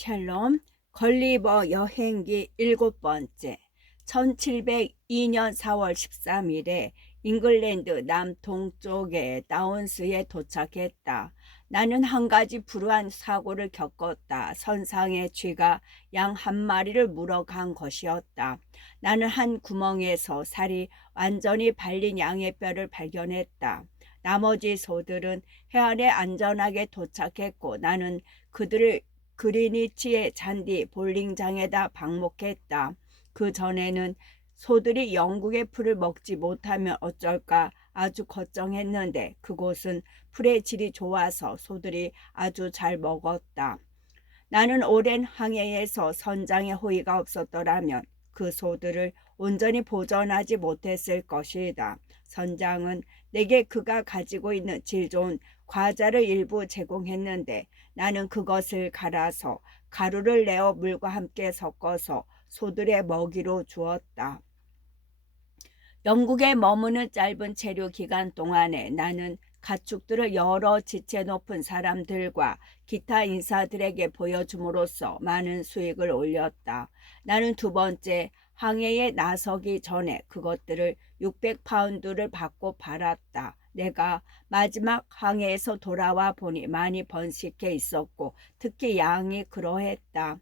샬롬, 걸리버 여행기 7번째. 1702년 4월 13일에 잉글랜드 남동쪽의 다운스에 도착했다. 나는 한 가지 불우한 사고를 겪었다. 선상의 쥐가 양 한 마리를 물어간 것이었다. 나는 한 구멍에서 살이 완전히 발린 양의 뼈를 발견했다. 나머지 소들은 해안에 안전하게 도착했고 나는 그들을 그리니치의 잔디 볼링장에다 방목했다. 그 전에는 소들이 영국의 풀을 먹지 못하면 어쩔까 아주 걱정했는데 그곳은 풀의 질이 좋아서 소들이 아주 잘 먹었다. 나는 오랜 항해에서 선장의 호의가 없었더라면 그 소들을 온전히 보존하지 못했을 것이다. 선장은 내게 그가 가지고 있는 질 좋은 과자를 일부 제공했는데 나는 그것을 갈아서 가루를 내어 물과 함께 섞어서 소들의 먹이로 주었다. 영국에 머무는 짧은 체류 기간 동안에 나는 가축들을 여러 지체 높은 사람들과 기타 인사들에게 보여줌으로써 많은 수익을 올렸다. 나는 두 번째 항해에 나서기 전에 그것들을 600파운드를 받고 팔았다. 내가 마지막 항해에서 돌아와 보니 많이 번식해 있었고 특히 양이 그러했다.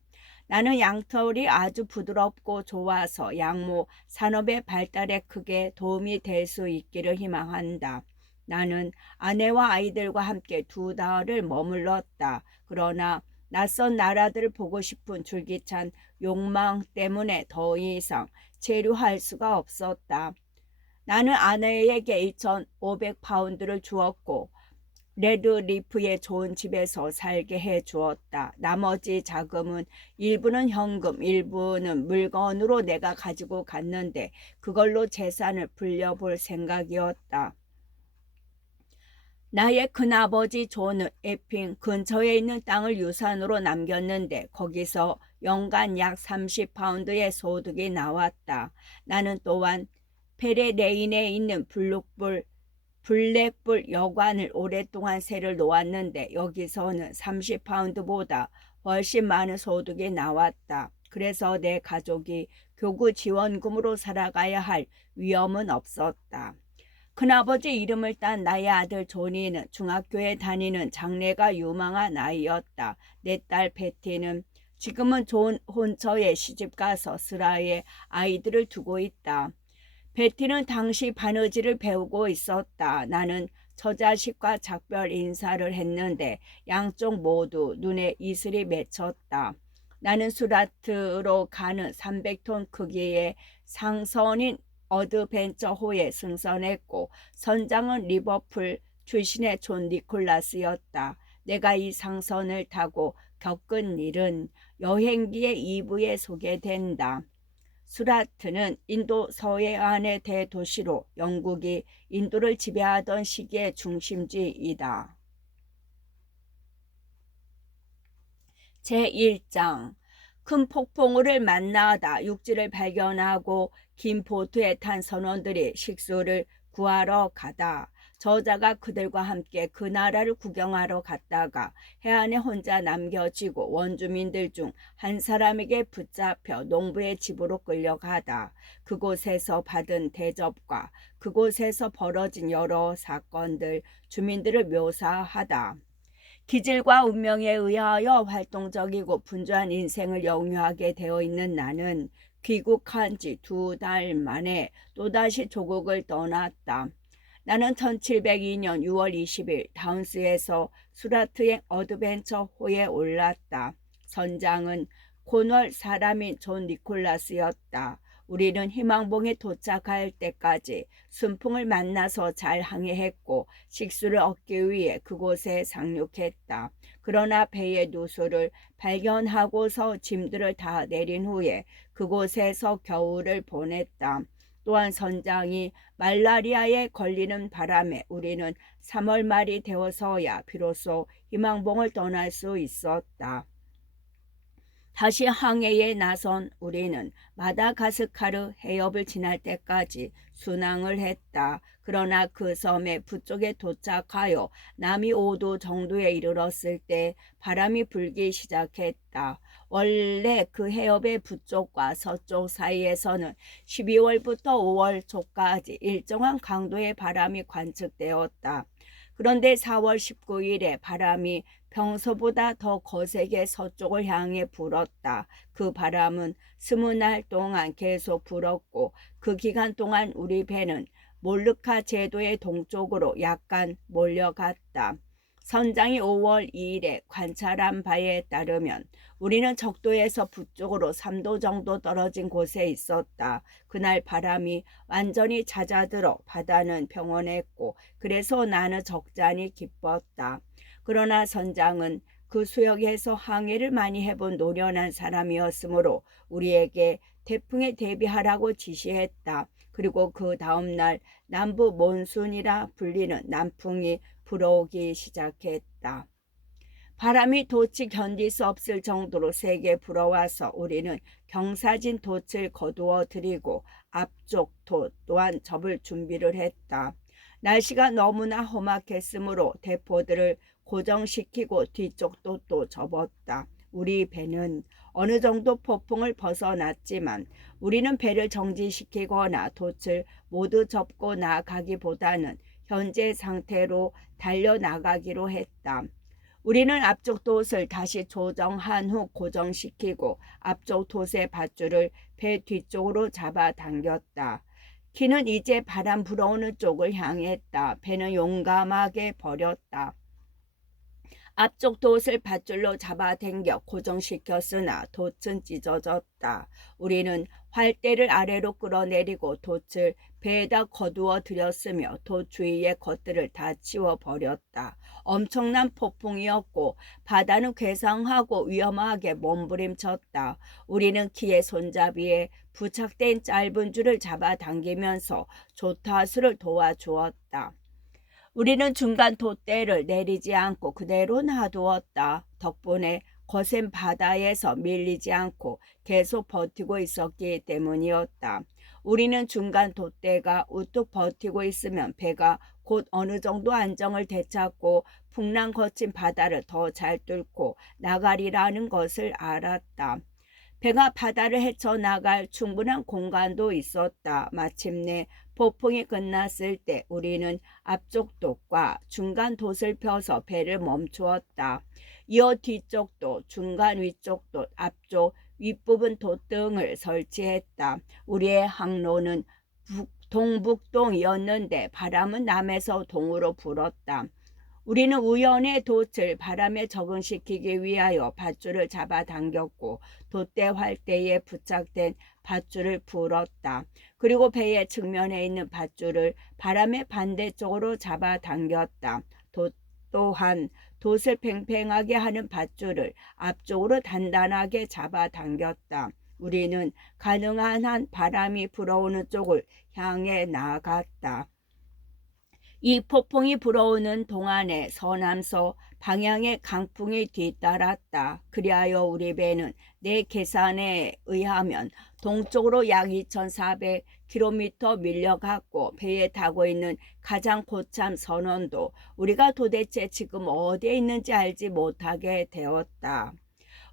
나는 양털이 아주 부드럽고 좋아서 양모 산업의 발달에 크게 도움이 될 수 있기를 희망한다. 나는 아내와 아이들과 함께 2달을 머물렀다. 그러나 낯선 나라들을 보고 싶은 줄기찬 욕망 때문에 더 이상 체류할 수가 없었다. 나는 아내에게 2,500파운드를 주었고 레드리프의 좋은 집에서 살게 해 주었다. 나머지 자금은 일부는 현금, 일부는 물건으로 내가 가지고 갔는데 그걸로 재산을 불려볼 생각이었다. 나의 큰아버지 존은 에핑 근처에 있는 땅을 유산으로 남겼는데 거기서 연간 약 30파운드의 소득이 나왔다. 나는 또한 페레레인에 있는 블랙불 여관을 오랫동안 세를 놓았는데 여기서는 30파운드보다 훨씬 많은 소득이 나왔다. 그래서 내 가족이 교구 지원금으로 살아가야 할 위험은 없었다. 큰아버지 이름을 딴 나의 아들 조니는 중학교에 다니는 장래가 유망한 아이였다. 내 딸 베티는 지금은 좋은 혼처에 시집가서 스라에 아이들을 두고 있다. 베티는 당시 바느질을 배우고 있었다. 나는 처자식과 작별 인사를 했는데 양쪽 모두 눈에 이슬이 맺혔다. 나는 수라트로 가는 300톤 크기의 상선인 어드벤처호에 승선했고 선장은 리버풀 출신의 존 니콜라스였다. 내가 이 상선을 타고 겪은 일은 여행기의 2부에 소개된다. 수라트는 인도 서해안의 대도시로 영국이 인도를 지배하던 시기의 중심지이다. 제1장 큰 폭풍우를 만나다 육지를 발견하고 긴 보트에 탄 선원들이 식수를 구하러 가다 저자가 그들과 함께 그 나라를 구경하러 갔다가 해안에 혼자 남겨지고 원주민들 중 한 사람에게 붙잡혀 농부의 집으로 끌려가다 그곳에서 받은 대접과 그곳에서 벌어진 여러 사건들 주민들을 묘사하다. 기질과 운명에 의하여 활동적이고 분주한 인생을 영유하게 되어 있는 나는 귀국한 지 2달 만에 또다시 조국을 떠났다. 나는 1702년 6월 20일 다운스에서 수라트행 어드벤처호에 올랐다. 선장은 코널 사람인 존 니콜라스였다. 우리는 희망봉에 도착할 때까지 순풍을 만나서 잘 항해했고 식수를 얻기 위해 그곳에 상륙했다. 그러나 배의 누수를 발견하고서 짐들을 다 내린 후에 그곳에서 겨울을 보냈다. 또한 선장이 말라리아에 걸리는 바람에 우리는 3월 말이 되어서야 비로소 희망봉을 떠날 수 있었다. 다시 항해에 나선 우리는 마다가스카르 해협을 지날 때까지 순항을 했다. 그러나 그 섬의 북쪽에 도착하여 남이 5도 정도에 이르렀을 때 바람이 불기 시작했다. 원래 그 해협의 북쪽과 서쪽 사이에서는 12월부터 5월 초까지 일정한 강도의 바람이 관측되었다. 그런데 4월 19일에 바람이 평소보다 더 거세게 서쪽을 향해 불었다. 그 바람은 20날 동안 계속 불었고 그 기간 동안 우리 배는 몰르카 제도의 동쪽으로 약간 몰려갔다. 선장이 5월 2일에 관찰한 바에 따르면 우리는 적도에서 북쪽으로 3도 정도 떨어진 곳에 있었다. 그날 바람이 완전히 잦아들어 바다는 평온했고 그래서 나는 적잖이 기뻤다. 그러나 선장은 그 수역에서 항해를 많이 해본 노련한 사람이었으므로 우리에게 태풍에 대비하라고 지시했다. 그리고 그 다음날 남부 몬순이라 불리는 남풍이 불어오기 시작했다. 바람이 돛이 견딜 수 없을 정도로 세게 불어와서 우리는 경사진 돛을 거두어 들이고 앞쪽 돛 또한 접을 준비를 했다. 날씨가 너무나 험악했으므로 대포들을 고정시키고 뒤쪽 돛도 접었다. 우리 배는 어느 정도 폭풍을 벗어났지만 우리는 배를 정지시키거나 돛을 모두 접고 나가기보다는 현재 상태로 달려나가기로 했다. 우리는 앞쪽 돛을 다시 조정한 후 고정시키고 앞쪽 돛의 밧줄을 배 뒤쪽으로 잡아당겼다. 키는 이제 바람 불어오는 쪽을 향했다. 배는 용감하게 버렸다. 앞쪽 돛을 밧줄로 잡아당겨 고정시켰으나 돛은 찢어졌다. 우리는 활대를 아래로 끌어내리고 돛을 배에다 거두어 들였으며 돛 주위의 것들을 다 치워버렸다. 엄청난 폭풍이었고 바다는 괴상하고 위험하게 몸부림쳤다. 우리는 키의 손잡이에 부착된 짧은 줄을 잡아당기면서 조타수를 도와주었다. 우리는 중간 돛대를 내리지 않고 그대로 놔두었다. 덕분에 거센 바다에서 밀리지 않고 계속 버티고 있었기 때문이었다. 우리는 중간 돛대가 우뚝 버티고 있으면 배가 곧 어느 정도 안정을 되찾고 풍랑 거친 바다를 더 잘 뚫고 나가리라는 것을 알았다. 배가 바다를 헤쳐나갈 충분한 공간도 있었다. 마침내 폭풍이 끝났을 때 우리는 앞쪽 돛과 중간 돛을 펴서 배를 멈추었다. 이어 뒤쪽 돛, 중간 위쪽 돛, 앞쪽 윗부분 돛 등을 설치했다. 우리의 항로는 동북동이었는데 바람은 남에서 동으로 불었다. 우리는 우연의 돛을 바람에 적응시키기 위하여 밧줄을 잡아당겼고 돛대 활대에 부착된 밧줄을 풀었다. 그리고 배의 측면에 있는 밧줄을 바람의 반대쪽으로 잡아당겼다. 또한 돛을 팽팽하게 하는 밧줄을 앞쪽으로 단단하게 잡아당겼다. 우리는 가능한 한 바람이 불어오는 쪽을 향해 나아갔다. 이 폭풍이 불어오는 동안에 서남서 방향의 강풍이 뒤따랐다. 그리하여 우리 배는 내 계산에 의하면 동쪽으로 약 2400km 밀려갔고 배에 타고 있는 가장 고참 선원도 우리가 도대체 지금 어디에 있는지 알지 못하게 되었다.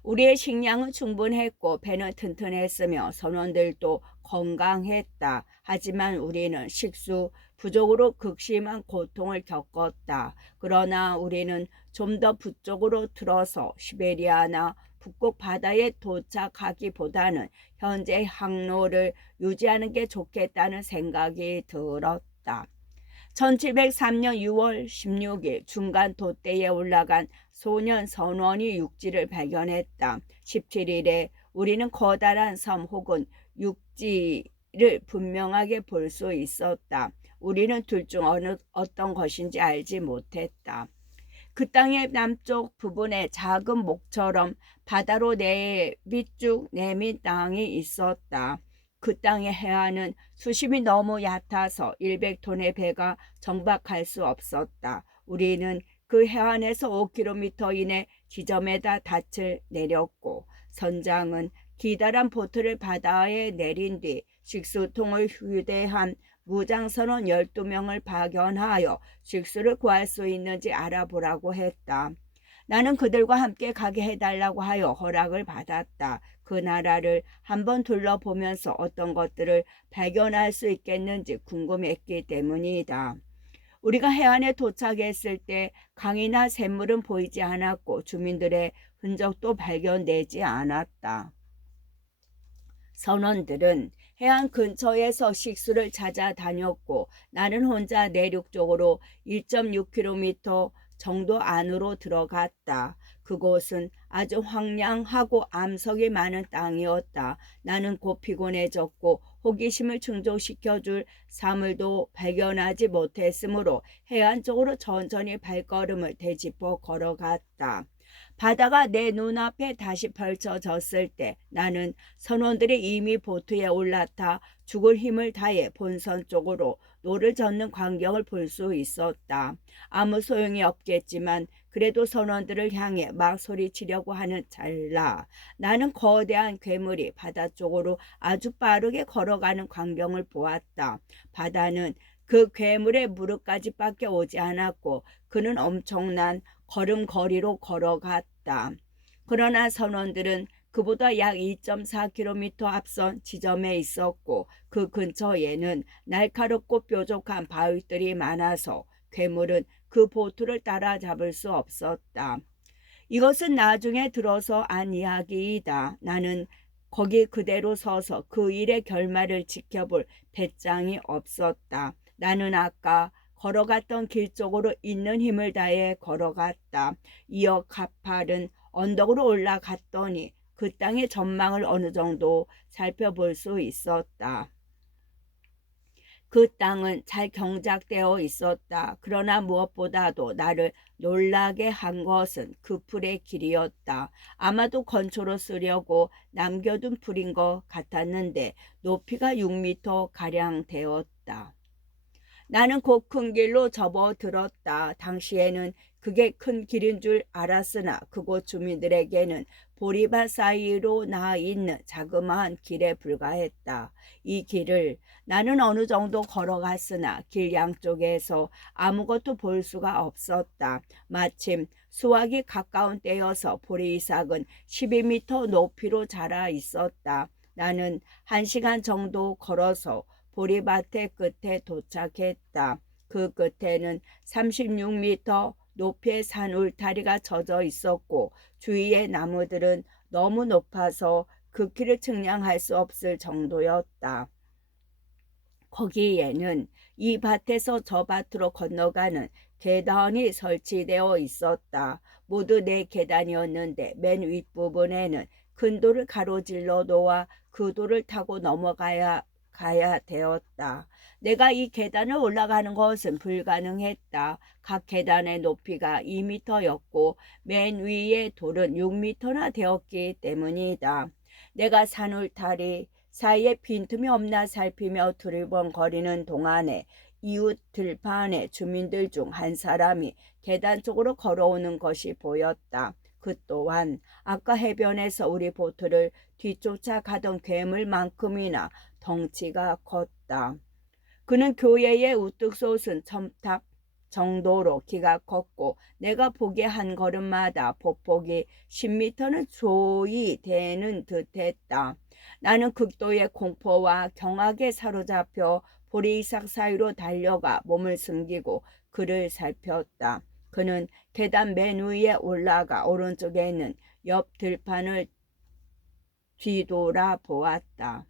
우리의 식량은 충분했고 배는 튼튼했으며 선원들도 건강했다. 하지만 우리는 식수 부족으로 극심한 고통을 겪었다. 그러나 우리는 좀 더 북쪽으로 들어서 시베리아나 북극 바다에 도착하기보다는 현재 항로를 유지하는 게 좋겠다는 생각이 들었다. 1703년 6월 16일 중간 돛대에 올라간 소년 선원이 육지를 발견했다. 17일에 우리는 커다란 섬 혹은 육지를 분명하게 볼 수 있었다. 우리는 둘 중 어떤 것인지 알지 못했다. 그 땅의 남쪽 부분에 작은 목처럼 바다로 밑쭉 내민 땅이 있었다. 그 땅의 해안은 수심이 너무 얕아서 100톤의 배가 정박할 수 없었다. 우리는 그 해안에서 5km 이내 지점에다 닻을 내렸고 선장은 기다란 보트를 바다에 내린 뒤 식수통을 휴대한 무장선원 12명을 파견하여 식수를 구할 수 있는지 알아보라고 했다. 나는 그들과 함께 가게 해달라고 하여 허락을 받았다. 그 나라를 한번 둘러보면서 어떤 것들을 발견할 수 있겠는지 궁금했기 때문이다. 우리가 해안에 도착했을 때 강이나 샘물은 보이지 않았고 주민들의 흔적도 발견되지 않았다. 선원들은 해안 근처에서 식수를 찾아다녔고 나는 혼자 내륙 쪽으로 1.6km 정도 안으로 들어갔다. 그곳은 아주 황량하고 암석이 많은 땅이었다. 나는 곧 피곤해졌고 호기심을 충족시켜줄 사물도 발견하지 못했으므로 해안 쪽으로 천천히 발걸음을 되짚어 걸어갔다. 바다가 내 눈앞에 다시 펼쳐졌을 때 나는 선원들이 이미 보트에 올라타 죽을 힘을 다해 본선 쪽으로 노를 젓는 광경을 볼 수 있었다. 아무 소용이 없겠지만 그래도 선원들을 향해 막 소리치려고 하는 찰나 나는 거대한 괴물이 바다 쪽으로 아주 빠르게 걸어가는 광경을 보았다. 바다는 그 괴물의 무릎까지밖에 오지 않았고 그는 엄청난 걸음걸이로 걸어갔다. 그러나 선원들은 그보다 약 2.4km 앞선 지점에 있었고 그 근처에는 날카롭고 뾰족한 바위들이 많아서 괴물은 그 보트를 따라잡을 수 없었다. 이것은 나중에 들어서 안 이야기이다. 나는 거기 그대로 서서 그 일의 결말을 지켜볼 배짱이 없었다. 나는 아까 걸어갔던 길 쪽으로 있는 힘을 다해 걸어갔다. 이어 가파른 언덕으로 올라갔더니 그 땅의 전망을 어느 정도 살펴볼 수 있었다. 그 땅은 잘 경작되어 있었다. 그러나 무엇보다도 나를 놀라게 한 것은 그 풀의 길이었다. 아마도 건초로 쓰려고 남겨둔 풀인 것 같았는데 높이가 6m 가량 되었다. 나는 곧 큰 길로 접어들었다. 당시에는 그게 큰 길인 줄 알았으나 그곳 주민들에게는 보리밭 사이로 나 있는 자그마한 길에 불과했다. 이 길을 나는 어느 정도 걸어갔으나 길 양쪽에서 아무것도 볼 수가 없었다. 마침 수확이 가까운 때여서 보리싹은 12m 높이로 자라 있었다. 나는 1시간 정도 걸어서 보리밭의 끝에 도착했다. 그 끝에는 36m 높이의 산 울타리가 젖어 있었고 주위의 나무들은 너무 높아서 그 길을 측량할 수 없을 정도였다. 거기에는 이 밭에서 저 밭으로 건너가는 계단이 설치되어 있었다. 모두 4계단이었는데 맨 윗부분에는 큰 돌을 가로질러 놓아 그 돌을 타고 넘어가야 되었다. 내가 이 계단을 올라가는 것은 불가능했다. 각 계단의 높이가 2m였고 맨 위의 돌은 6m나 되었기 때문이다. 내가 산울타리 사이에 빈틈이 없나 살피며 두리번거리는 동안에 이웃 들판의 주민들 중 한 사람이 계단 쪽으로 걸어오는 것이 보였다. 그 또한 아까 해변에서 우리 보트를 뒤쫓아 가던 괴물만큼이나 덩치가 컸다. 그는 교회에 우뚝 솟은 첨탑 정도로 키가 컸고 내가 보기에 한 걸음마다 보폭이 10m는 조이 되는 듯했다. 나는 극도의 공포와 경악에 사로잡혀 보리이삭 사이로 달려가 몸을 숨기고 그를 살폈다. 그는 계단 맨 위에 올라가 오른쪽에 있는 옆 들판을 뒤돌아 보았다.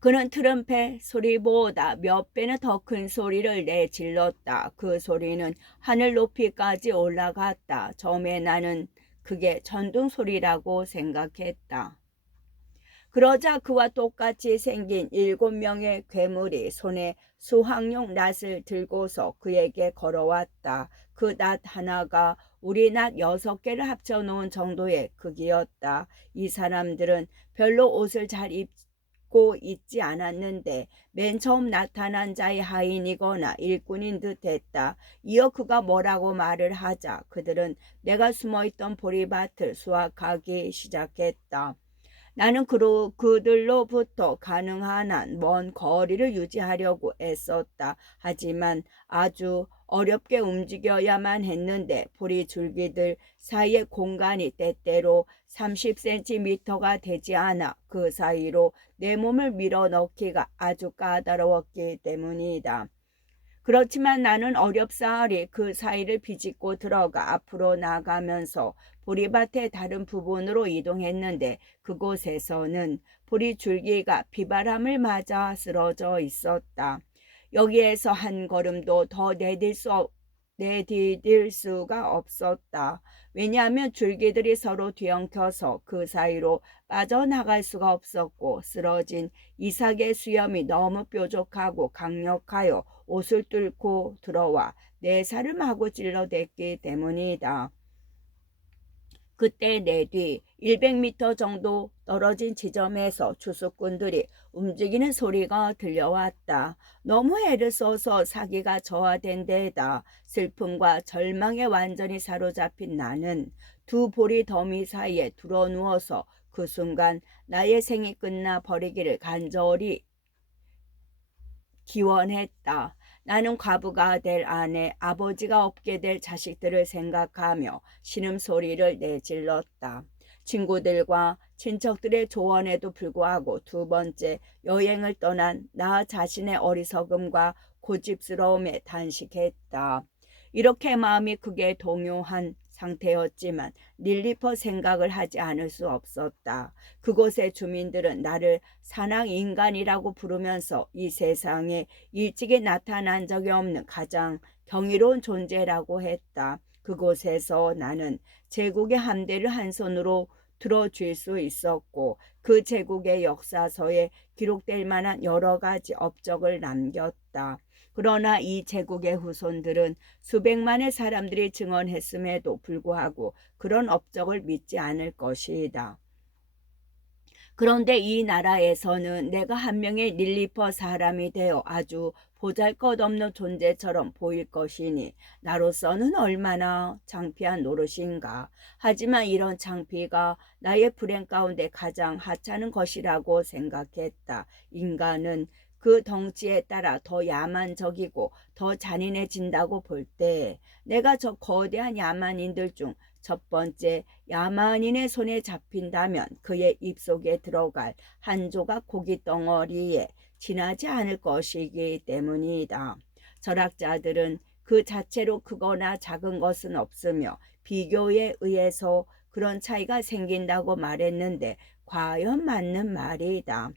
그는 트럼펫 소리보다 몇 배는 더 큰 소리를 내질렀다. 그 소리는 하늘 높이까지 올라갔다. 처음에 나는 그게 전등 소리라고 생각했다. 그러자 그와 똑같이 생긴 7명의 괴물이 손에 수확용 낫을 들고서 그에게 걸어왔다. 그 낫 하나가 우리 낫 6개를 합쳐놓은 정도의 크기였다. 이 사람들은 별로 옷을 잘 입고 있지 않았는데 맨 처음 나타난 자의 하인이거나 일꾼인 듯했다. 이어 그가 뭐라고 말을 하자 그들은 내가 숨어있던 보리밭을 수확하기 시작했다. 나는 그들로부터 가능한 한 먼 거리를 유지하려고 애썼다. 하지만 아주 어렵게 움직여야만 했는데 보리 줄기들 사이의 공간이 때때로 30cm가 되지 않아 그 사이로 내 몸을 밀어넣기가 아주 까다로웠기 때문이다. 그렇지만 나는 어렵사리 그 사이를 비집고 들어가 앞으로 나가면서 보리밭의 다른 부분으로 이동했는데 그곳에서는 보리 줄기가 비바람을 맞아 쓰러져 있었다. 여기에서 한 걸음도 더 내디딜 수가 없었다. 왜냐하면 줄기들이 서로 뒤엉켜서 그 사이로 빠져나갈 수가 없었고 쓰러진 이삭의 수염이 너무 뾰족하고 강력하여 옷을 뚫고 들어와 내 살을 마구 찔러댔기 때문이다. 그때 내 뒤 100m 정도 떨어진 지점에서 추수꾼들이 움직이는 소리가 들려왔다. 너무 애를 써서 사기가 저하된 데에다 슬픔과 절망에 완전히 사로잡힌 나는 두 보리 더미 사이에 드러누워서 그 순간 나의 생이 끝나 버리기를 간절히 기원했다. 나는 과부가 될 아내, 아버지가 없게 될 자식들을 생각하며 신음소리를 내질렀다. 친구들과 친척들의 조언에도 불구하고 두 번째 여행을 떠난 나 자신의 어리석음과 고집스러움에 단식했다. 이렇게 마음이 크게 동요한 상태였지만 닐리퍼 생각을 하지 않을 수 없었다. 그곳의 주민들은 나를 산악인간이라고 부르면서 이 세상에 일찍이 나타난 적이 없는 가장 경이로운 존재라고 했다. 그곳에서 나는 제국의 함대를 한 손으로 들어줄 수 있었고 그 제국의 역사서에 기록될 만한 여러 가지 업적을 남겼다. 그러나 이 제국의 후손들은 수백만의 사람들이 증언했음에도 불구하고 그런 업적을 믿지 않을 것이다. 그런데 이 나라에서는 내가 한 명의 닐리퍼 사람이 되어 아주 보잘것없는 존재처럼 보일 것이니 나로서는 얼마나 창피한 노릇인가. 하지만 이런 창피가 나의 불행 가운데 가장 하찮은 것이라고 생각했다. 인간은 그 덩치에 따라 더 야만적이고 더 잔인해진다고 볼 때 내가 저 거대한 야만인들 중 첫 번째 야만인의 손에 잡힌다면 그의 입속에 들어갈 한 조각 고기 덩어리에 지나지 않을 것이기 때문이다. 철학자들은 그 자체로 크거나 작은 것은 없으며 비교에 의해서 그런 차이가 생긴다고 말했는데 과연 맞는 말이다.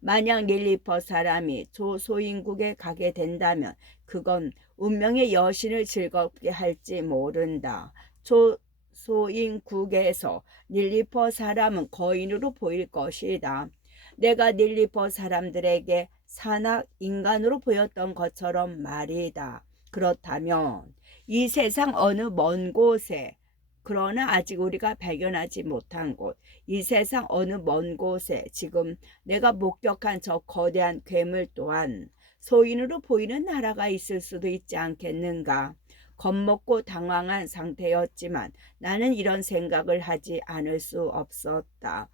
만약 닐리퍼 사람이 조소인국에 가게 된다면 그건 운명의 여신을 즐겁게 할지 모른다. 조소인국에서 닐리퍼 사람은 거인으로 보일 것이다. 내가 닐리퍼 사람들에게 산악 인간으로 보였던 것처럼 말이다. 그렇다면 이 세상 어느 먼 곳에 그러나 아직 우리가 발견하지 못한 곳, 이 세상 어느 먼 곳에 지금 내가 목격한 저 거대한 괴물 또한 소인으로 보이는 나라가 있을 수도 있지 않겠는가. 겁먹고 당황한 상태였지만 나는 이런 생각을 하지 않을 수 없었다.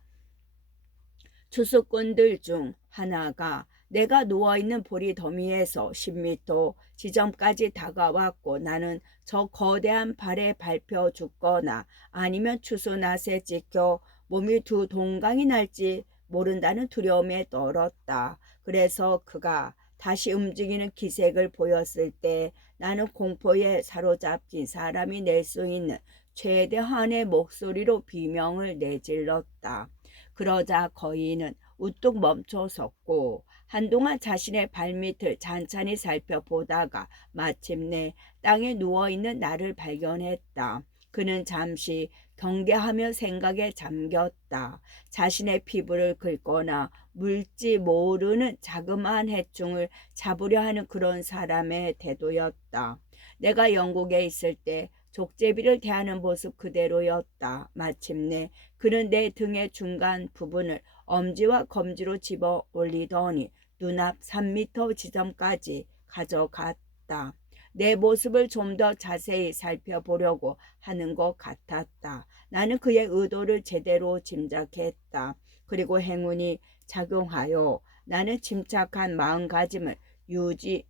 추수꾼들 중 하나가 내가 누워있는 보리 더미에서 10m 지점까지 다가왔고 나는 저 거대한 발에 밟혀 죽거나 아니면 추수낫에 찍혀 몸이 두 동강이 날지 모른다는 두려움에 떨었다. 그래서 그가 다시 움직이는 기색을 보였을 때 나는 공포에 사로잡힌 사람이 낼 수 있는 최대한의 목소리로 비명을 내질렀다. 그러자 거인은 우뚝 멈춰 섰고 한동안 자신의 발밑을 찬찬히 살펴보다가 마침내 땅에 누워있는 나를 발견했다. 그는 잠시 경계하며 생각에 잠겼다. 자신의 피부를 긁거나 물지 모르는 자그마한 해충을 잡으려 하는 그런 사람의 태도였다. 내가 영국에 있을 때 족제비를 대하는 모습 그대로였다. 마침내 그는 내 등의 중간 부분을 엄지와 검지로 집어 올리더니 눈앞 3m 지점까지 가져갔다. 내 모습을 좀 더 자세히 살펴보려고 하는 것 같았다. 나는 그의 의도를 제대로 짐작했다. 그리고 행운이 작용하여 나는 침착한 마음가짐을 유지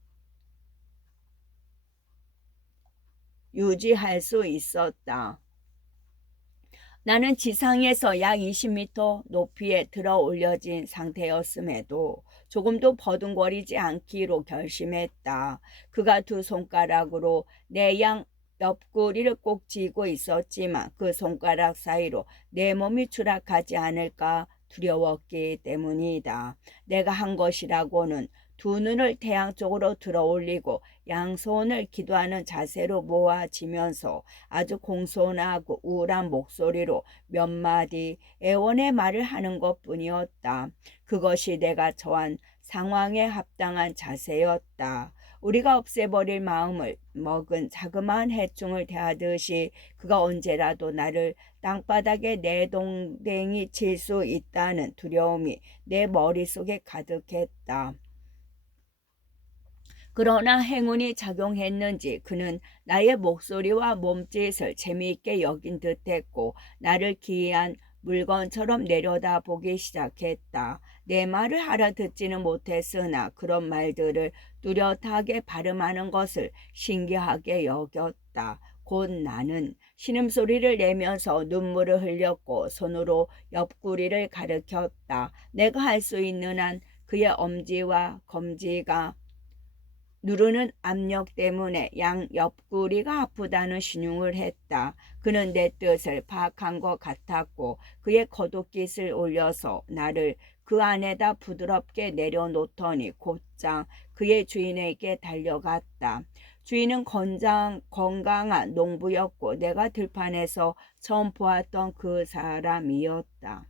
유지할 수 있었다. 나는 지상에서 약 20m 높이에 들어 올려진 상태였음에도 조금도 버둥거리지 않기로 결심했다. 그가 두 손가락으로 내 양 옆구리를 꼭 쥐고 있었지만 그 손가락 사이로 내 몸이 추락하지 않을까 두려웠기 때문이다. 내가 한 것이라고는 두 눈을 태양 쪽으로 들어 올리고 양손을 기도하는 자세로 모아지면서 아주 공손하고 우울한 목소리로 몇 마디 애원의 말을 하는 것뿐이었다. 그것이 내가 처한 상황에 합당한 자세였다. 우리가 없애버릴 마음을 먹은 자그마한 해충을 대하듯이 그가 언제라도 나를 땅바닥에 내동댕이 칠 수 있다는 두려움이 내 머릿속에 가득했다. 그러나 행운이 작용했는지 그는 나의 목소리와 몸짓을 재미있게 여긴 듯했고 나를 기이한 물건처럼 내려다보기 시작했다. 내 말을 알아듣지는 못했으나 그런 말들을 뚜렷하게 발음하는 것을 신기하게 여겼다. 곧 나는 신음소리를 내면서 눈물을 흘렸고 손으로 옆구리를 가리켰다. 내가 할 수 있는 한 그의 엄지와 검지가 누르는 압력 때문에 양 옆구리가 아프다는 신용을 했다. 그는 내 뜻을 파악한 것 같았고 그의 겉옷깃을 올려서 나를 그 안에다 부드럽게 내려놓더니 곧장 그의 주인에게 달려갔다. 주인은 건강한 농부였고 내가 들판에서 처음 보았던 그 사람이었다.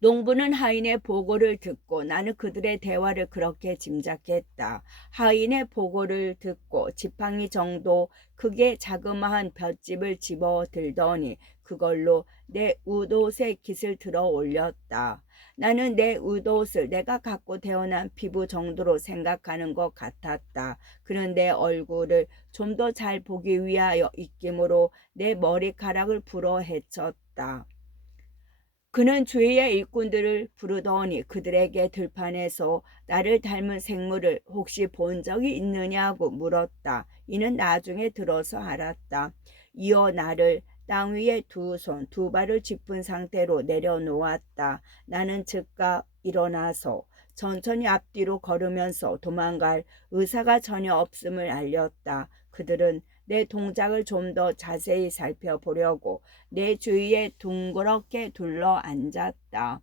농부는 하인의 보고를 듣고 나는 그들의 대화를 그렇게 짐작했다. 하인의 보고를 듣고 지팡이 정도 크게 자그마한 볏짚을 집어들더니 그걸로 내 웃옷에 깃을 들어 올렸다. 나는 내 웃옷을 내가 갖고 태어난 피부 정도로 생각하는 것 같았다. 그는 내 얼굴을 좀 더 잘 보기 위하여 입김으로 내 머리카락을 불어 헤쳤다. 그는 주위의 일꾼들을 부르더니 그들에게 들판에서 나를 닮은 생물을 혹시 본 적이 있느냐고 물었다. 이는 나중에 들어서 알았다. 이어 나를 땅 위에 두 손, 두 발을 짚은 상태로 내려놓았다. 나는 즉각 일어나서 천천히 앞뒤로 걸으면서 도망갈 의사가 전혀 없음을 알렸다. 그들은 내 동작을 좀 더 자세히 살펴보려고 내 주위에 둥그렇게 둘러 앉았다.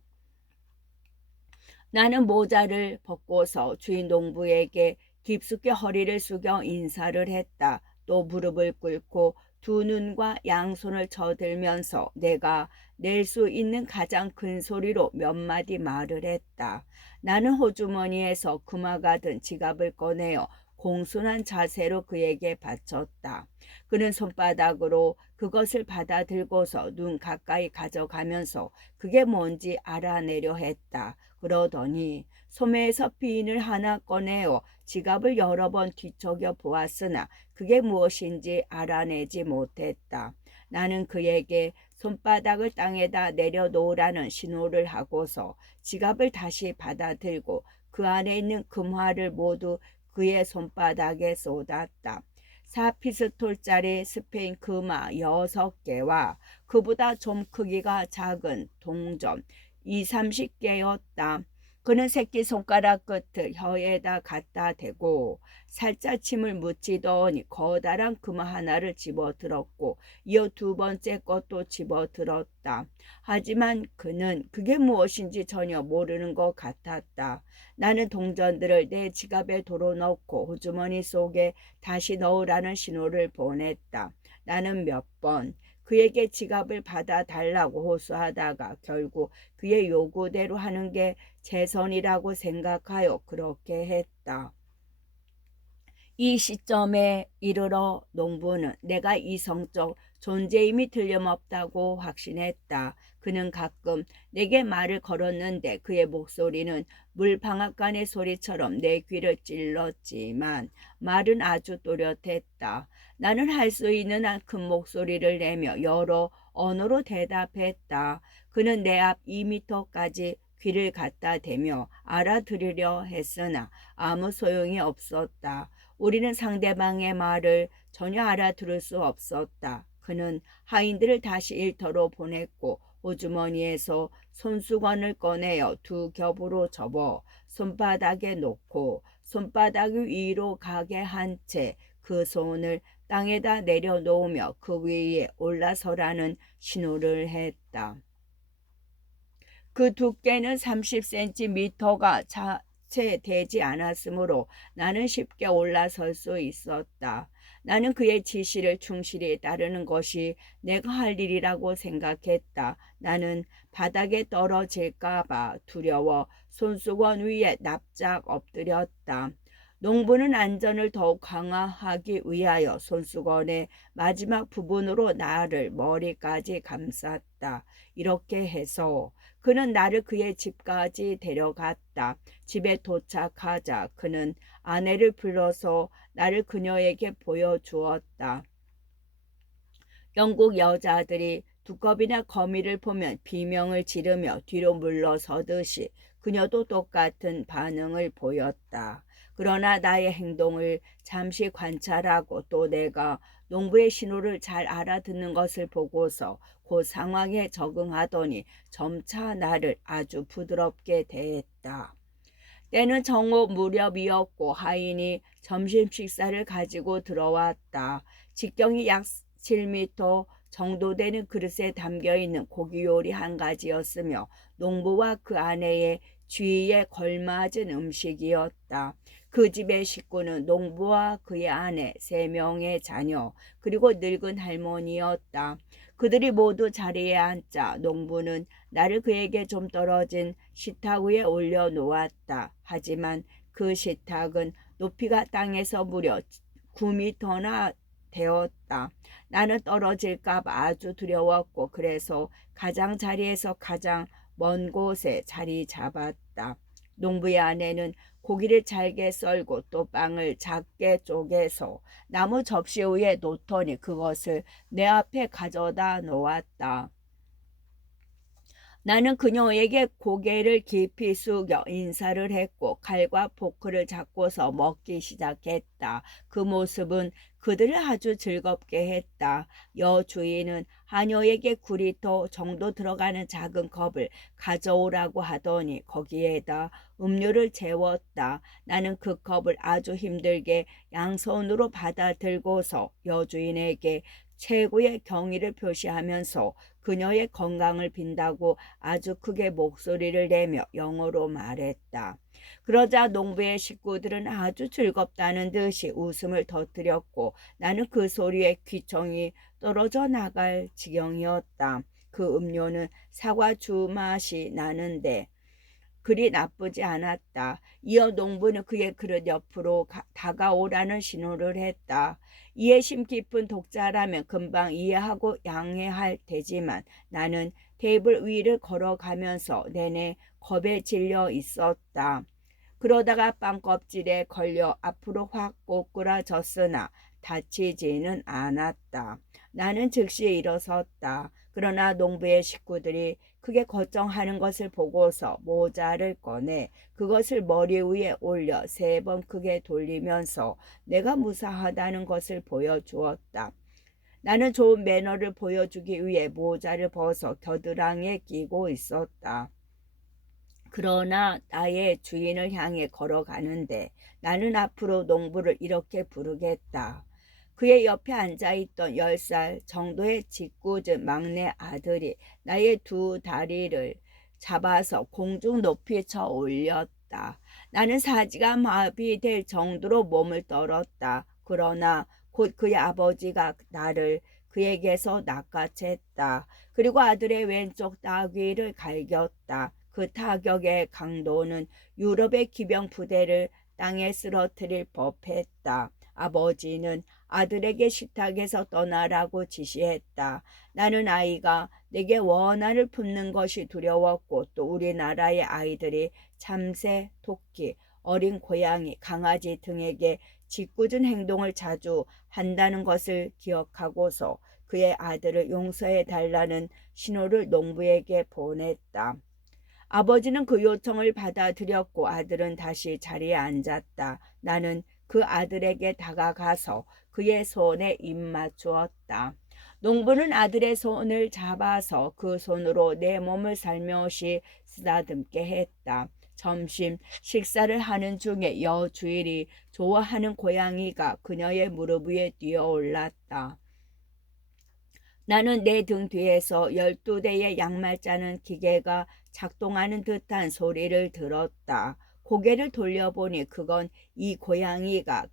나는 모자를 벗고서 주인 농부에게 깊숙이 허리를 숙여 인사를 했다. 또 무릎을 꿇고 두 눈과 양손을 쳐들면서 내가 낼 수 있는 가장 큰 소리로 몇 마디 말을 했다. 나는 호주머니에서 금화가 든 지갑을 꺼내어 공손한 자세로 그에게 바쳤다. 그는 손바닥으로 그것을 받아들고서 눈 가까이 가져가면서 그게 뭔지 알아내려 했다. 그러더니 소매에서 비인을 하나 꺼내어 지갑을 여러 번 뒤척여 보았으나 그게 무엇인지 알아내지 못했다. 나는 그에게 손바닥을 땅에다 내려놓으라는 신호를 하고서 지갑을 다시 받아들고 그 안에 있는 금화를 모두 그의 손바닥에 쏟았다. 4피스톨짜리 스페인 금화 6개와 그보다 좀 크기가 작은 동전 20, 30개였다. 그는 새끼손가락 끝을 혀에다 갖다 대고 살짝 침을 묻히더니 커다란 금화 하나를 집어들었고 이어 두 번째 것도 집어들었다. 하지만 그는 그게 무엇인지 전혀 모르는 것 같았다. 나는 동전들을 내 지갑에 도로넣고 호주머니 속에 다시 넣으라는 신호를 보냈다. 나는 몇 번 그에게 지갑을 받아달라고 호소하다가 결국 그의 요구대로 하는 게 최선이라고 생각하여 그렇게 했다. 이 시점에 이르러 농부는 내가 이성적 존재임이 틀림없다고 확신했다. 그는 가끔 내게 말을 걸었는데 그의 목소리는 물방앗간의 소리처럼 내 귀를 찔렀지만 말은 아주 또렷했다. 나는 할 수 있는 한 큰 목소리를 내며 여러 언어로 대답했다. 그는 내 앞 2미터까지 귀를 갖다 대며 알아들으려 했으나 아무 소용이 없었다. 우리는 상대방의 말을 전혀 알아들을 수 없었다. 그는 하인들을 다시 일터로 보냈고 호주머니에서 손수건을 꺼내어 두 겹으로 접어 손바닥에 놓고 손바닥 위로 가게 한 채 그 손을 땅에다 내려놓으며 그 위에 올라서라는 신호를 했다. 그 두께는 30cm가 채 되지 않았으므로 나는 쉽게 올라설 수 있었다. 나는 그의 지시를 충실히 따르는 것이 내가 할 일이라고 생각했다. 나는 바닥에 떨어질까봐 두려워 손수건 위에 납작 엎드렸다. 농부는 안전을 더욱 강화하기 위하여 손수건의 마지막 부분으로 나를 머리까지 감쌌다. 이렇게 해서 그는 나를 그의 집까지 데려갔다. 집에 도착하자 그는 아내를 불러서 나를 그녀에게 보여주었다. 영국 여자들이 두꺼비나 거미를 보면 비명을 지르며 뒤로 물러서듯이 그녀도 똑같은 반응을 보였다. 그러나 나의 행동을 잠시 관찰하고 또 내가 농부의 신호를 잘 알아듣는 것을 보고서 그 상황에 적응하더니 점차 나를 아주 부드럽게 대했다. 때는 정오 무렵이었고 하인이 점심 식사를 가지고 들어왔다. 직경이 약 7m 정도 되는 그릇에 담겨있는 고기 요리 한 가지였으며 농부와 그 아내의 주의에 걸맞은 음식이었다. 그 집의 식구는 농부와 그의 아내, 3명의 자녀, 그리고 늙은 할머니였다. 그들이 모두 자리에 앉자 농부는 나를 그에게 좀 떨어진 식탁 위에 올려놓았다. 하지만 그 식탁은 높이가 땅에서 무려 9m나 되었다. 나는 떨어질까 봐 아주 두려웠고 그래서 가장자리에서 가장 먼 곳에 자리 잡았다. 농부의 아내는 고기를 잘게 썰고 또 빵을 작게 쪼개서 나무 접시 위에 놓더니 그것을 내 앞에 가져다 놓았다. 나는 그녀에게 고개를 깊이 숙여 인사를 했고 칼과 포크를 잡고서 먹기 시작했다. 그 모습은 그들을 아주 즐겁게 했다. 여주인은 하녀에게 9리터 정도 들어가는 작은 컵을 가져오라고 하더니 거기에다 음료를 재웠다. 나는 그 컵을 아주 힘들게 양손으로 받아 들고서 여주인에게 최고의 경의를 표시하면서 그녀의 건강을 빈다고 아주 크게 목소리를 내며 영어로 말했다. 그러자 농부의 식구들은 아주 즐겁다는 듯이 웃음을 터뜨렸고 나는 그 소리에 귀청이 떨어져 나갈 지경이었다. 그 음료는 사과주 맛이 나는데 그리 나쁘지 않았다. 이어 농부는 그의 그릇 옆으로 다가오라는 신호를 했다. 이해심 깊은 독자라면 금방 이해하고 양해할 테지만 나는 테이블 위를 걸어가면서 내내 겁에 질려 있었다. 그러다가 빵 껍질에 걸려 앞으로 확 꼬꾸라졌으나 다치지는 않았다. 나는 즉시 일어섰다. 그러나 농부의 식구들이 크게 걱정하는 것을 보고서 모자를 꺼내 그것을 머리 위에 올려 3번 크게 돌리면서 내가 무사하다는 것을 보여주었다. 나는 좋은 매너를 보여주기 위해 모자를 벗어 겨드랑이에 끼고 있었다. 그러나 나의 주인을 향해 걸어가는데 나는 앞으로 농부를 이렇게 부르겠다. 그의 옆에 앉아있던 10살 정도의 짓궂은 막내 아들이 나의 두 다리를 잡아서 공중 높이 쳐 올렸다. 나는 사지가 마비될 정도로 몸을 떨었다. 그러나 곧 그의 아버지가 나를 그에게서 낚아챘다. 그리고 아들의 왼쪽 따귀를 갈겼다. 그 타격의 강도는 유럽의 기병 부대를 땅에 쓰러뜨릴 법했다. 아버지는 아들에게 식탁에서 떠나라고 지시했다. 나는 아이가 내게 원한을 품는 것이 두려웠고 또 우리나라의 아이들이 참새, 토끼, 어린 고양이, 강아지 등에게 짓궂은 행동을 자주 한다는 것을 기억하고서 그의 아들을 용서해 달라는 신호를 농부에게 보냈다. 아버지는 그 요청을 받아들였고 아들은 다시 자리에 앉았다. 나는 그 아들에게 다가가서 그의 손에 입 맞추었다. 농부는 아들의 손을 잡아서 그 손으로 내 몸을 살며시 쓰다듬게 했다. 점심 식사를 하는 중에 여주일이 좋아하는 고양이가 그녀의 무릎 위에 뛰어올랐다. 나는 내 등 뒤에서 12대의 양말 짜는 기계가 작동하는 듯한 소리를 들었다. 고개를 돌려보니 그건 이 고양이가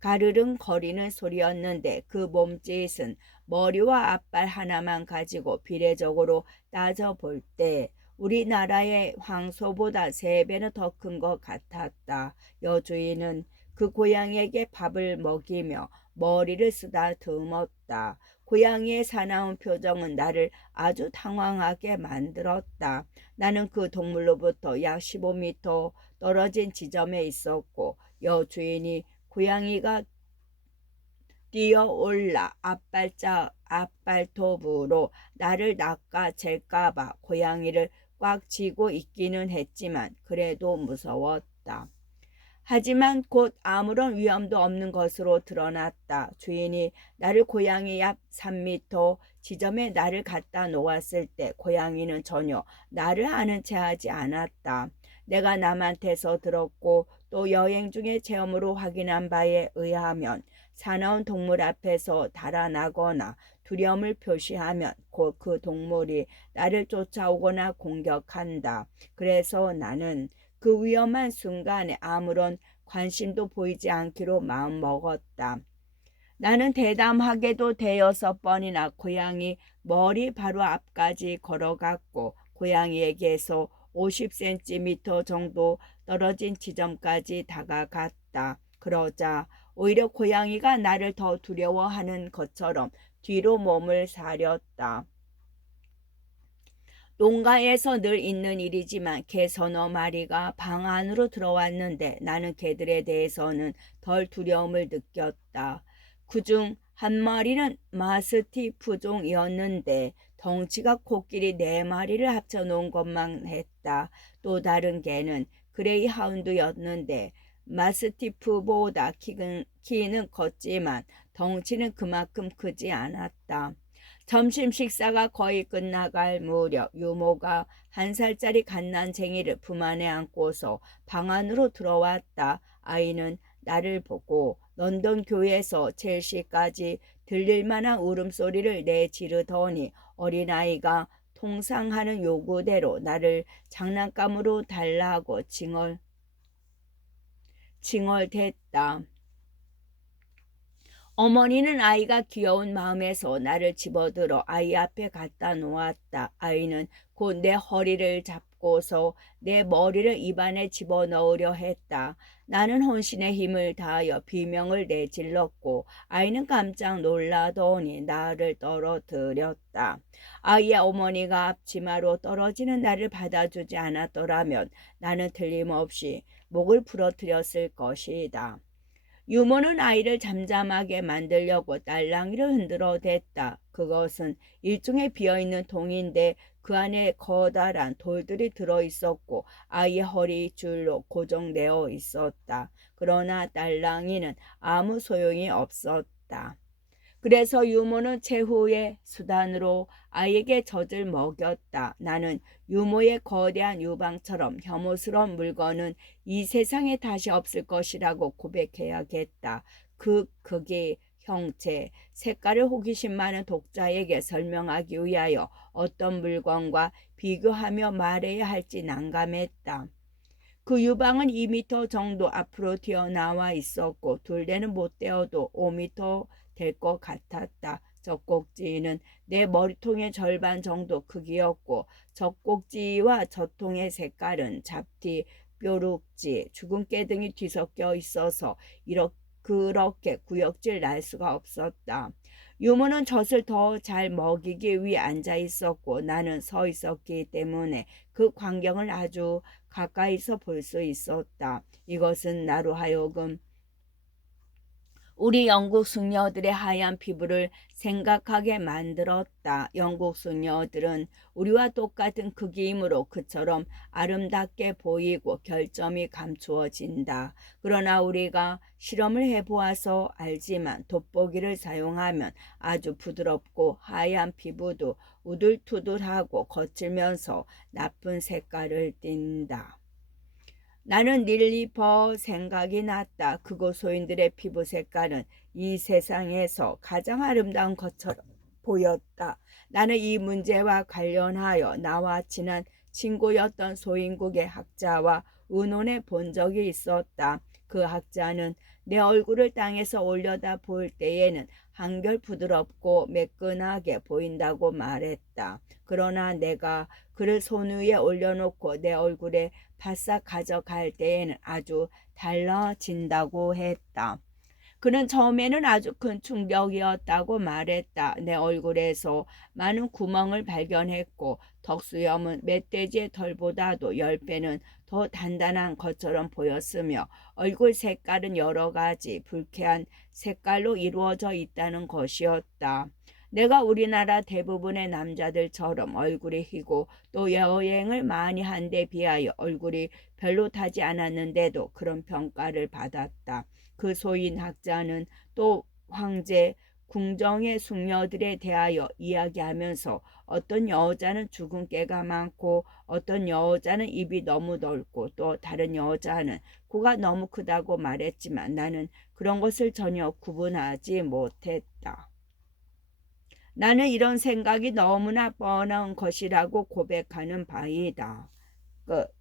가르릉 거리는 소리였는데 그 몸짓은 머리와 앞발 하나만 가지고 비례적으로 따져볼 때 우리나라의 황소보다 3배는 더 큰 것 같았다. 여주인은 그 고양이에게 밥을 먹이며 머리를 쓰다듬었다. 고양이의 사나운 표정은 나를 아주 당황하게 만들었다. 나는 그 동물로부터 약 15m 떨어진 지점에 있었고 여주인이 고양이가 뛰어올라 앞발톱으로 나를 낚아챌까봐 고양이를 꽉 쥐고 있기는 했지만 그래도 무서웠다. 하지만 곧 아무런 위험도 없는 것으로 드러났다. 주인이 나를 고양이 약 3m 지점에 나를 갖다 놓았을 때 고양이는 전혀 나를 아는 체하지 않았다. 내가 남한테서 들었고 또 여행 중에 체험으로 확인한 바에 의하면 사나운 동물 앞에서 달아나거나 두려움을 표시하면 곧 그 동물이 나를 쫓아오거나 공격한다. 그래서 나는 그 위험한 순간에 아무런 관심도 보이지 않기로 마음먹었다. 나는 대담하게도 대여섯 번이나 고양이 머리 바로 앞까지 걸어갔고 고양이에게서 50cm 정도 떨어진 지점까지 다가갔다. 그러자 오히려 고양이가 나를 더 두려워하는 것처럼 뒤로 몸을 사렸다. 농가에서 늘 있는 일이지만 개 서너 마리가 방 안으로 들어왔는데 나는 개들에 대해서는 덜 두려움을 느꼈다. 그중 한 마리는 마스티프종이었는데 덩치가 코끼리 4마리를 합쳐놓은 것만 했다. 또 다른 개는 그레이하운드였는데 마스티프보다 키는 컸지만 덩치는 그만큼 크지 않았다. 점심 식사가 거의 끝나갈 무렵 유모가 1살짜리 갓난쟁이를 품 안에 안고서 방 안으로 들어왔다. 아이는 나를 보고 런던 교회에서 첼시까지 들릴 만한 울음소리를 내지르더니 어린아이가 통상하는 요구대로 나를 장난감으로 달라고 징얼댔다. 어머니는 아이가 귀여운 마음에서 나를 집어들어 아이 앞에 갖다 놓았다. 아이는 곧 내 허리를 잡고서 내 머리를 입안에 집어넣으려 했다. 나는 혼신의 힘을 다하여 비명을 내질렀고 아이는 깜짝 놀라더니 나를 떨어뜨렸다. 아이의 어머니가 앞치마로 떨어지는 나를 받아주지 않았더라면 나는 틀림없이 목을 부러뜨렸을 것이다. 유모는 아이를 잠잠하게 만들려고 딸랑이를 흔들어 댔다. 그것은 일종의 비어있는 통인데 그 안에 커다란 돌들이 들어있었고 아이의 허리 줄로 고정되어 있었다. 그러나 딸랑이는 아무 소용이 없었다. 그래서 유모는 최후의 수단으로 아이에게 젖을 먹였다. 나는 유모의 거대한 유방처럼 혐오스러운 물건은 이 세상에 다시 없을 것이라고 고백해야겠다. 그 크기, 형체, 색깔을 호기심 많은 독자에게 설명하기 위하여 어떤 물건과 비교하며 말해야 할지 난감했다. 그 유방은 2m 정도 앞으로 튀어나와 있었고 둘레는 못 떼어도 5m 될 것 같았다. 젖꼭지는 내 머리통의 절반 정도 크기였고 젖꼭지와 젖통의 색깔은 잡티, 뾰룩지, 죽은 깨 등이 뒤섞여 있어서 그렇게 구역질 날 수가 없었다. 유모는 젖을 더 잘 먹이기 위해 앉아 있었고 나는 서 있었기 때문에 그 광경을 아주 가까이서 볼 수 있었다. 이것은 나로 하여금 우리 영국 숙녀들의 하얀 피부를 생각하게 만들었다. 영국 숙녀들은 우리와 똑같은 크기이므로 그처럼 아름답게 보이고 결점이 감추어진다. 그러나 우리가 실험을 해보아서 알지만 돋보기를 사용하면 아주 부드럽고 하얀 피부도 우둘투둘하고 거칠면서 나쁜 색깔을 띈다. 나는 릴리버 생각이 났다. 그곳 소인들의 피부 색깔은 이 세상에서 가장 아름다운 것처럼 보였다. 나는 이 문제와 관련하여 나와 친한 친구였던 소인국의 학자와 의논해 본 적이 있었다. 그 학자는 내 얼굴을 땅에서 올려다 볼 때에는 한결 부드럽고 매끈하게 보인다고 말했다. 그러나 내가 그를 손 위에 올려놓고 내 얼굴에 바싹 가져갈 때에는 아주 달라진다고 했다. 그는 처음에는 아주 큰 충격이었다고 말했다. 내 얼굴에서 많은 구멍을 발견했고 덕수염은 멧돼지의 털보다도 10배는 더 단단한 것처럼 보였으며 얼굴 색깔은 여러 가지 불쾌한 색깔로 이루어져 있다는 것이었다. 내가 우리나라 대부분의 남자들처럼 얼굴이 희고 또 여행을 많이 한 데 비하여 얼굴이 별로 타지 않았는데도 그런 평가를 받았다. 그 소인 학자는 또 황제 궁정의 숙녀들에 대하여 이야기하면서 어떤 여자는 죽은 깨가 많고 어떤 여자는 입이 너무 넓고 또 다른 여자는 코가 너무 크다고 말했지만 나는 그런 것을 전혀 구분하지 못했다. 나는 이런 생각이 너무나 뻔한 것이라고 고백하는 바이다. 끝.